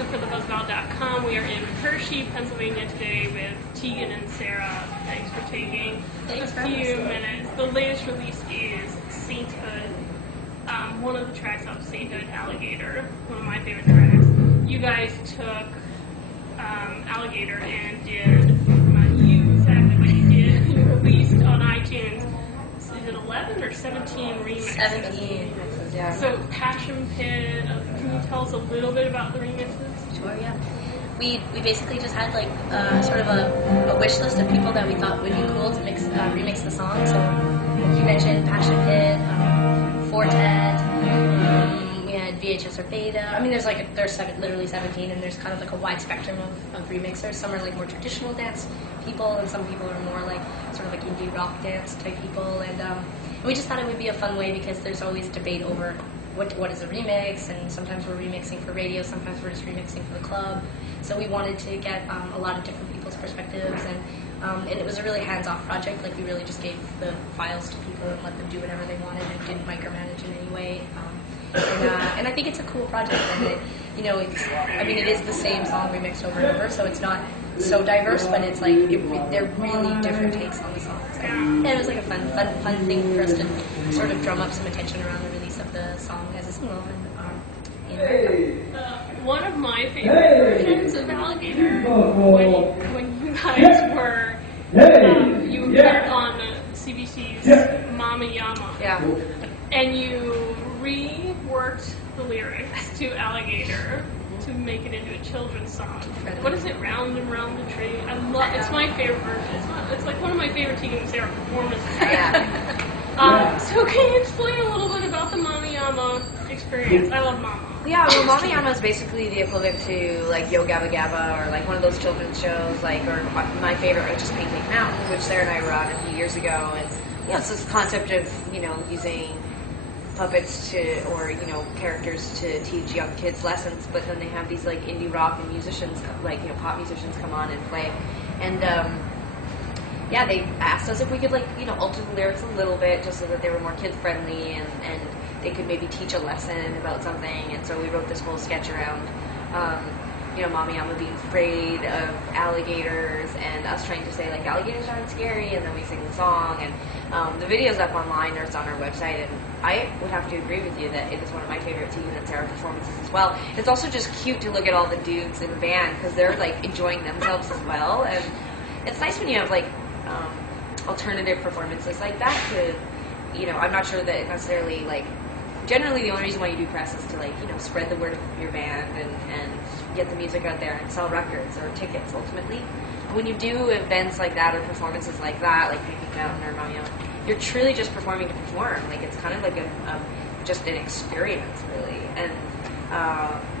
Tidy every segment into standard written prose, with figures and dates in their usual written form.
Lisa for thebuzzball.com. We are in Hershey, Pennsylvania today with Tegan and Sara. Thanks for taking a few minutes. The latest release is Sainthood. One of the tracks off Sainthood, Alligator, one of my favorite tracks. You guys took Alligator and did, you exactly what you did. You released on iTunes, is it 11 or 17 remixes? 17. Yeah. So Passion Pit, can you tell us a little bit about the remixes? Sure, yeah. We basically just had like sort of a wish list of people that we thought would be cool to remix the song. So you mentioned Passion Pit, Fortet, we had VHS or Beta. I mean, there's literally 17, and there's kind of like a wide spectrum of remixers. Some are like more traditional dance people, and some people are more like sort of like indie rock dance type people. And we just thought it would be a fun way because there's always debate over what is a remix, and sometimes we're remixing for radio, sometimes we're just remixing for the club. So we wanted to get a lot of different people's perspectives, and it was a really hands-off project. Like we really just gave the files to people and let them do whatever they wanted and didn't micromanage in any way. And I think it's a cool project, and it is the same song remixed over and over, so it's not so diverse, but it's like they're really different takes on the song. So yeah, it was like a fun thing for us to sort of drum up some attention around the release of the song as a single. One of my favorite versions of Alligator, when you guys were, you appeared on CBC's Mama Yama. Yeah. And you reworked the lyrics to Alligator to make it into a children's song. What is it? Round and round the tree. It's my favorite version. It's like one of my favorite Tegan and Sara performances. So can you explain a little bit about the Mama Yama experience? I love Mama. Yeah, well, Mama Yama is basically the equivalent to like Yo Gabba Gabba or like one of those children's shows, like, or my favorite, which is Pink Pink Mountain, which Sarah and I were on a few years ago. And it's this concept of using puppets or characters to teach young kids lessons, but then they have these like indie rock and musicians, like pop musicians, come on and play. And they asked us if we could alter the lyrics a little bit just so that they were more kid friendly and they could maybe teach a lesson about something. And so we wrote this whole sketch around Mama Yama being afraid of alligators, and us trying to say like alligators aren't scary, and then we sing the song. And the video's up online, or it's on our website, and I would have to agree with you that it is one of my favorite Tegan and Sara performances as well. It's also just cute to look at all the dudes in the band because they're like enjoying themselves as well, and it's nice when you have like alternative performances like that. I'm not sure that it necessarily generally the only reason why you do press is to spread the word of your band and get the music out there and sell records or tickets ultimately. When you do events like that or performances like that, like Pink Pink Mountain or Mama Yama, you're truly just performing to perform. Like it's kind of like just an experience really. And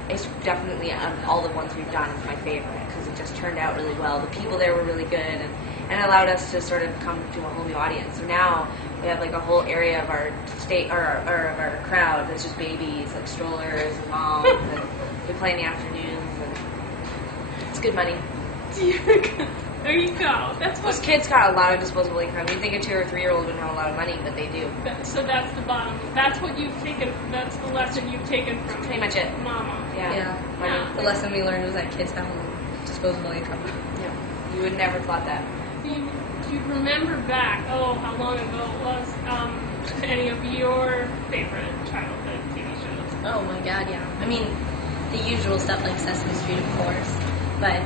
it's definitely all the ones we've done my favorite because it just turned out really well. The people there were really good and allowed us to sort of come to a whole new audience. So now we have like a whole area of our state or of our crowd that's just babies, like strollers and moms, and we play in the afternoons, and it's good money. There you go. Those kids got a lot of disposable income. You think a 2 or 3-year-old wouldn't have a lot of money, but they do. So that's the bottom. That's what you've taken. That's the lesson you've taken from pretty much it. Mama. Yeah. The lesson we learned was that kids have disposable income. Yeah. You would never thought that. Do you remember back, how long ago it was, any of your favorite childhood TV shows? Oh my god, yeah. I mean, the usual stuff like Sesame Street, of course, but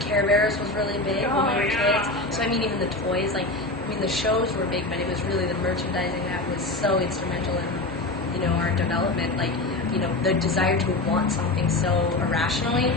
Care Bears was really big when we were kids. So I mean, even the toys, the shows were big, but it was really the merchandising that was so instrumental in, our development. The desire to want something so irrationally,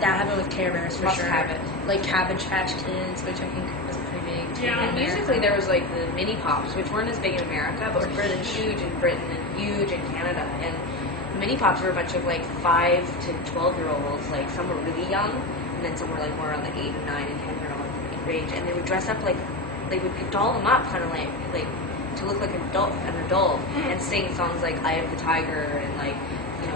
that happened with Care Bears for sure. Have it. Like Cabbage Patch Kids, which I think was pretty big. Yeah. And musically, there was the mini pops, which weren't as big in America, but were really huge in Britain and huge in Canada. And mini pops were a bunch of 5 to 12-year-olds. Some were really young, and then some were more around 8 and 9 and 10-year-old range. And they would dress up they would doll them up, kind of like to look like an adult, and sing songs like "Eye of the Tiger" and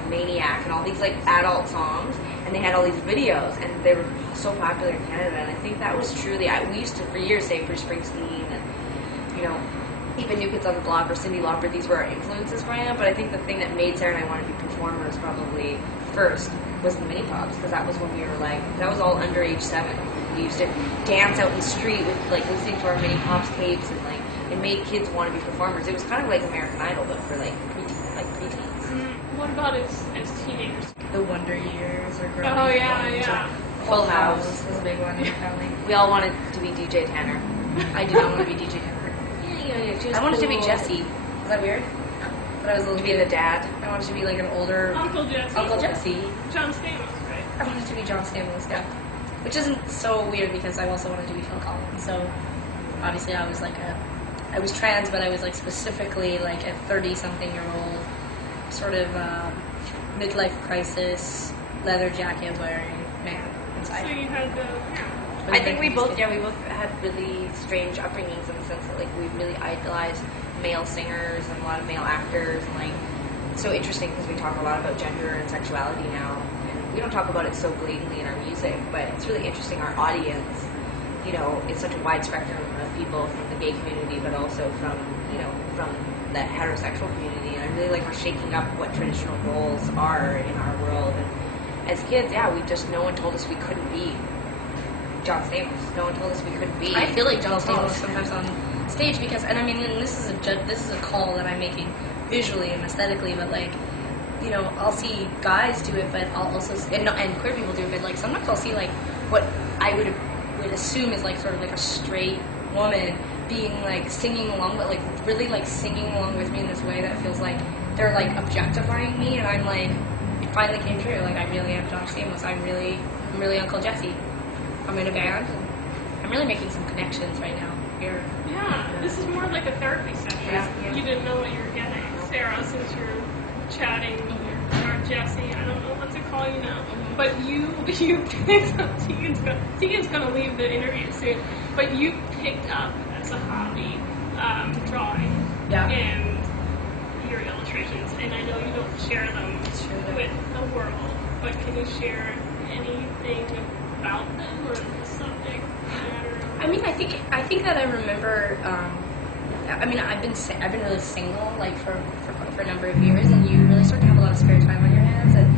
Maniac and all these adult songs, and they had all these videos, and they were so popular in Canada. And I think that was truly, we used to for years say Bruce Springsteen and even New Kids on the Block or Cyndi Lauper. These were our influences growing up, but I think the thing that made Sarah and I want to be performers probably first was the mini pops, because that was when we were like, that was all under age 7. We used to dance out in the street with like listening to our mini pops tapes, and like it made kids want to be performers. It was kind of like American Idol, but for like preteens. What about as teenagers? The Wonder Years or Growing Oh yeah, Pains or yeah. Full House. was a big one in your family. We all wanted to be DJ Tanner. I did not want to be DJ Tanner. Yeah, I wanted to be cool. Jessie. Is that weird? But I was a little To be the dad. I wanted to be like an older Uncle Jesse. Uncle Jesse. John Stamos, right? I wanted to be John Stamos, yeah. Which isn't so weird because I also wanted to be Phil Collins. So obviously I was I was trans, but I was like specifically like a 30-something-year-old sort of midlife crisis, leather jacket wearing man inside. So you had the I think we both had really strange upbringings in the sense that like we really idolized male singers and a lot of male actors, and like it's so interesting because we talk a lot about gender and sexuality now, and we don't talk about it so blatantly in our music, but it's really interesting. Our audience, you know, it's such a wide spectrum of people from the gay community, but also from the heterosexual community, and I really like we're shaking up what traditional roles are in our world. And as kids, no one told us we couldn't be John Stamos. No one told us we couldn't be. I feel like John Phil Stamos Collins. sometimes on stage because, and I mean, and this is a call that I'm making visually and aesthetically, but like, you know, I'll see guys do it, but I'll also and queer people do it, but like sometimes I'll see like what I would assume is like sort of like a straight woman being like singing along, but like really like singing along with me in this way that feels like they're like objectifying me, and I'm like, it finally came true. Like I really am John Stamos. I'm really Uncle Jesse. I'm in a band. I'm really making some connections right now here. Yeah, this is more like a therapy session. Yeah. You didn't know what you were getting. Sarah, since you're chatting, or Jesse, I don't know what to call you now. But you picked up, Tegan's gonna leave the interview soon, but you picked up as a hobby drawing and your illustrations, and I know you don't share them with the world, but can you share anything about them or the subject matter? I mean, I think that I remember. I mean, I've been really single like for a number of years, and you really start to have a lot of spare time on your hands. And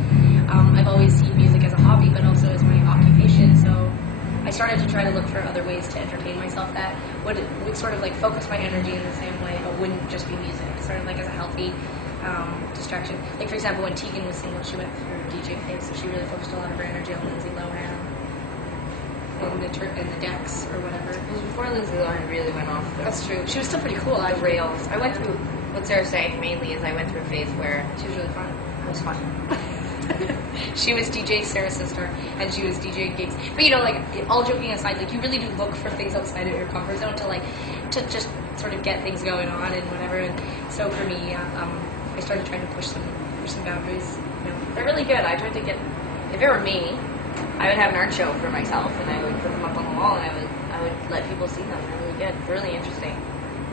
I've always seen music as a hobby, but also as my occupation. So I started to try to look for other ways to entertain myself that would sort of like focus my energy in the same way, but wouldn't just be music. Sort of like as a healthy distraction. Like for example, when Tegan was single, she went through DJ phase, so she really focused a lot of her energy on Lindsay Lohan. In the decks or whatever. It was before Lindsay Lohan really went off That's true. She was still pretty cool. the rails. I went through, what Sarah's saying mainly is I went through a phase where She was really fun. it was fun. She was DJ Sarah's sister, and she was DJ gigs. But you know, like all joking aside, like you really do look for things outside of your comfort zone to just sort of get things going on and whatever. And so for me, I started trying to push some boundaries. You know, They're really good. I tried to get, if it were me, I would have an art show for myself, and I would put them up on the wall, and I would let people see them. They're really good. They're really interesting.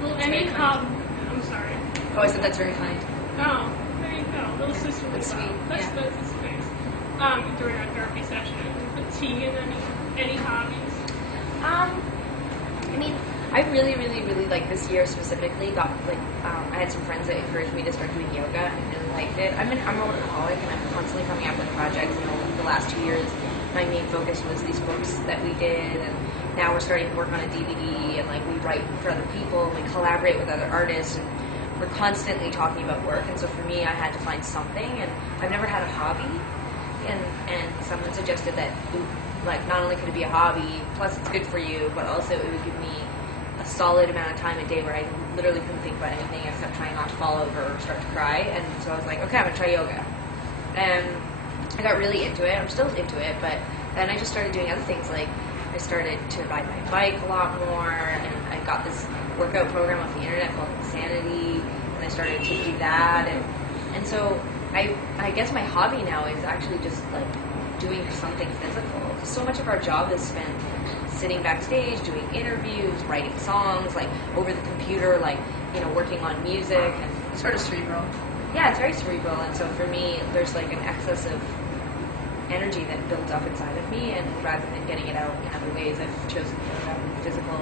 Well, It's any very hobby. I'm sorry. oh, I said that's very kind. Oh, there you go. Little sisterly That's love. sweet, That's yeah. that's nice. During our therapy session, but Tegan, any hobbies? I mean, I really, really, really like this year specifically got like I had some friends that encouraged me to start doing yoga and really liked it. I'm a workaholic and I'm constantly coming up with projects. You know, the last 2 years, my main focus was these books that we did, and now we're starting to work on a DVD, and like we write for other people, and we collaborate with other artists, and we're constantly talking about work. And so for me, I had to find something, and I've never had a hobby, and someone suggested that like not only could it be a hobby, plus it's good for you, but also it would give me a solid amount of time a day where I literally couldn't think about anything except trying not to fall over or start to cry. And so I was like, okay, I'm gonna try yoga. And I got really into it. I'm still into it, but then I just started doing other things. Like I started to ride my bike a lot more, and I got this workout program off the internet called Insanity, and I started to do that. And so I guess my hobby now is actually just like doing something physical. So much of our job is spent sitting backstage, doing interviews, writing songs, like over the computer, like, you know, working on music, and Sort of cerebral. yeah, it's very cerebral. And so for me, there's like an excess of energy that builds up inside of me, and rather than getting it out in other ways, I've chosen to put it out in physical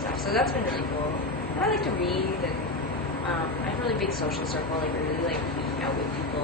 stuff. So that's been really cool. And I like to read, and I have a really big social circle. Like I really like hanging out with people